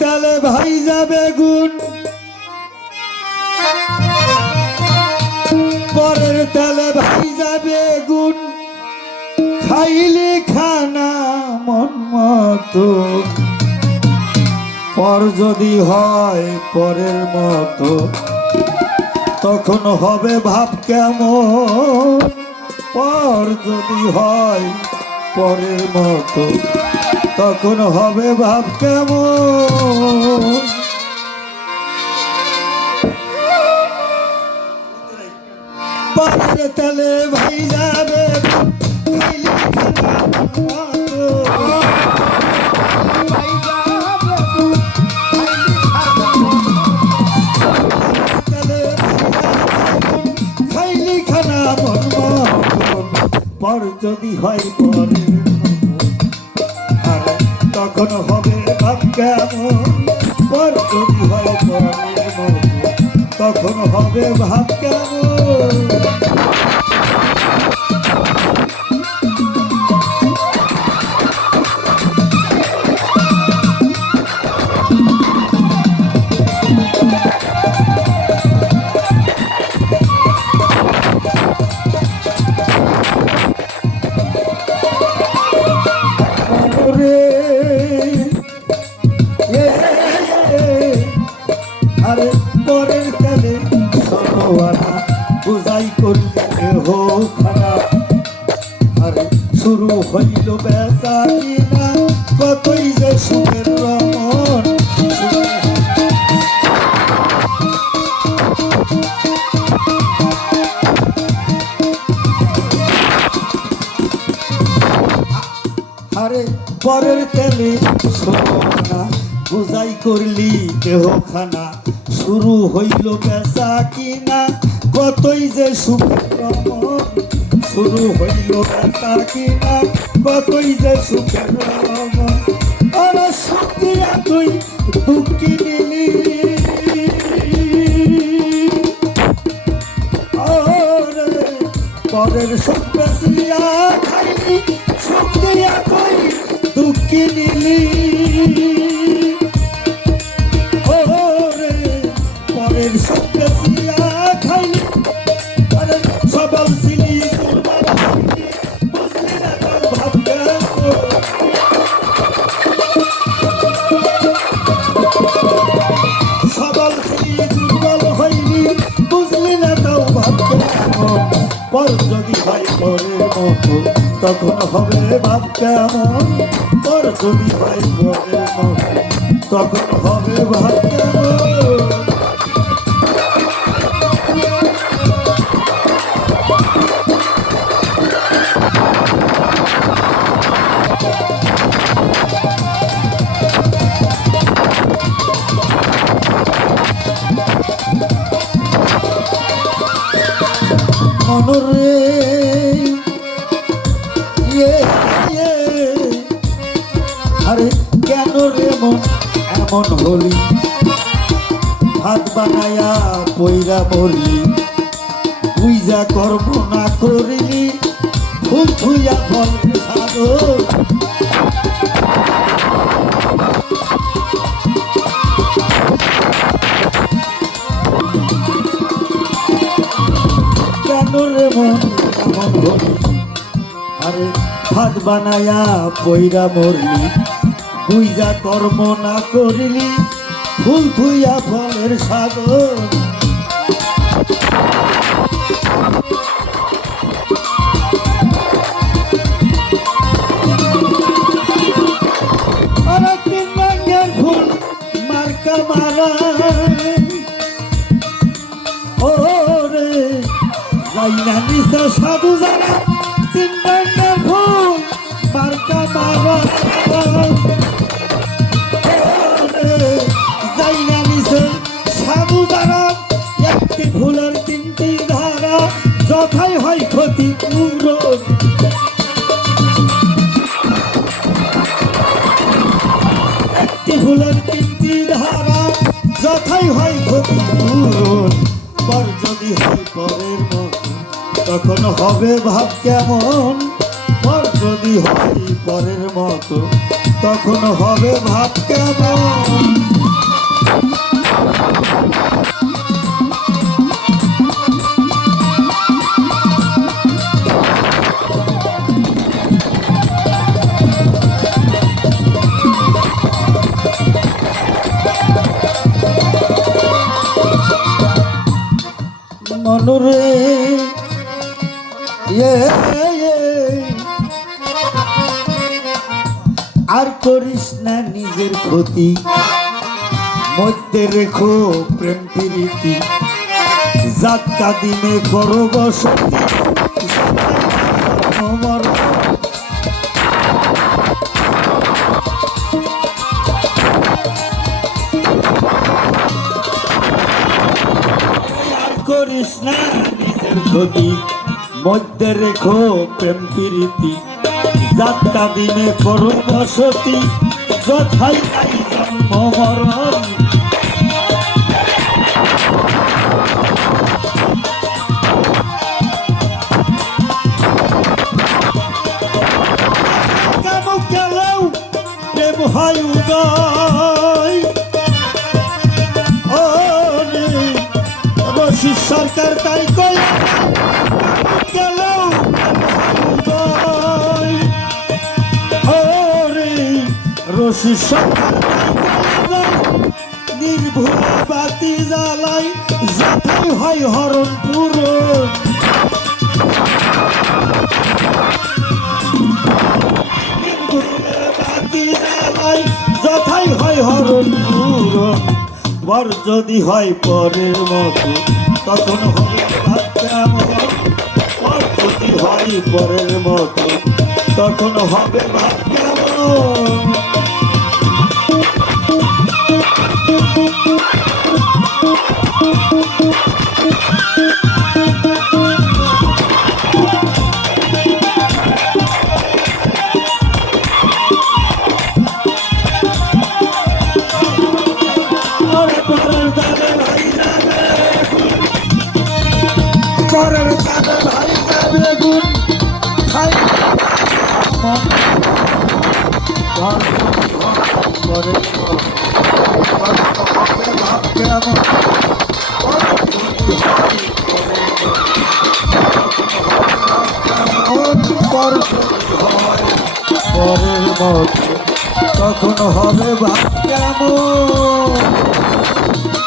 তেলে ভাই যাবে গুণ, পরের তেলে ভাই যাবে গুণ, খাইলে খানা মন মতো। পর যদি হয় পরের মতো, তখন হবে ভাব কেমন। পর যদি হয় পরের মতো, তখন হবে ভাব কেমন। পরের তেলে ভাই যাবে, খাইলে খানা মতো। খাইলে খানা মন মতন, পর যদি হয় পরের তখন হবে ভাব কেমন। পর যদি হয় পরের মতো, তখন হবে ভাব কেমন। আরে পরের কালে সরোয়ানা বুঝাই করলে হো খানা। আরে শুরু হইল বেচা কিনা, কতই যে সুখের রমন। আরে পরের তেলে সরোয়ানা বুঝাই করলি দেহখানা, শুরু হইল বেচা কিনা, কতই যে সুখের রমন। শুরু হইল বেচা কিনা, কতই যে সুখের রমন। আরে সুখ দিয়া তুই দুঃখী নিলি, পরের সুখ বেচিয়া খাইলি, সুখ দিয়া তুই দুঃখী নিলি। পরের সুখ বেচিয়া খাইলি, সবল ছিলি দুর্বল হইলি, বুঝলি না তোর ভাব কেমন। সবল ছিলি দুর্বল হইলি, বুঝলি না তোর ভাব কেমন। পর যদি হয় পরের মতো, তখন হবে ভাব কেমন। পর যদি হয় পরের মতো, তখন হবে ভাব কেমন। মনরে আরে কেন রে মন এমন হলি, ভাত বানায়া পইরা মরলি, বুঝা কর্ম না করিলি, ফুল থুইয়া ফলের সাগর। কেন রে মন এমন হলি, আরে ভাত বানায়া পইরা মরলি, বুঝা কর্ম না করিলি, ফুল থুইয়া ফলের সাগর। আরে তিন রঙের ফুল মার্কা মারা, ও রে যাই না নিশা সাধু জানা। তিন রঙের ফুল মার্কা মারা, যাই না নিশা সাধু জানা। একটি ফুলের তিনটি ধারা, যথাই হয় ক্ষতি পূরণ। একটি ফুলের তিনটি ধারা, যথাই হয় ক্ষতি পূরণ। পর যদি হয় পরের মতো, তখন হবে ভাব কেমন। পর যদি হয় পরের মতো, তখন হবে ভাব কেমন। মনুরে আর করিস না নিজের ক্ষতি, মধ্যে রেখো প্রেম প্রীতি, যাত্রা দিনে করো বসতি। করিস না নিজের ক্ষতি, মধ্যে রেখো প্রেম প্রীতি, যাত্রা দিনে করো বসতি, যথাই তাই জন্ম মরণ। কেন গেলেও প্রেম হয় উদয়, রশি সরকার তাই কই গেলেও রশি সরকার নির্ভুল বাতি জ্বালাই, যাথাই হয় হরণ পূরণ। বাতি জ্বালাই যথাই হয় হরণ পূরণ। বর যদি হয় পরের মতো তখন হবে ভাব কেমন। বর যদি হয় পরের মতো তখন হবে ভাব কেমন। পরের কানে ভাই যাবে গুণ খাই পরের মতো তখন হবে ভাব কেমন।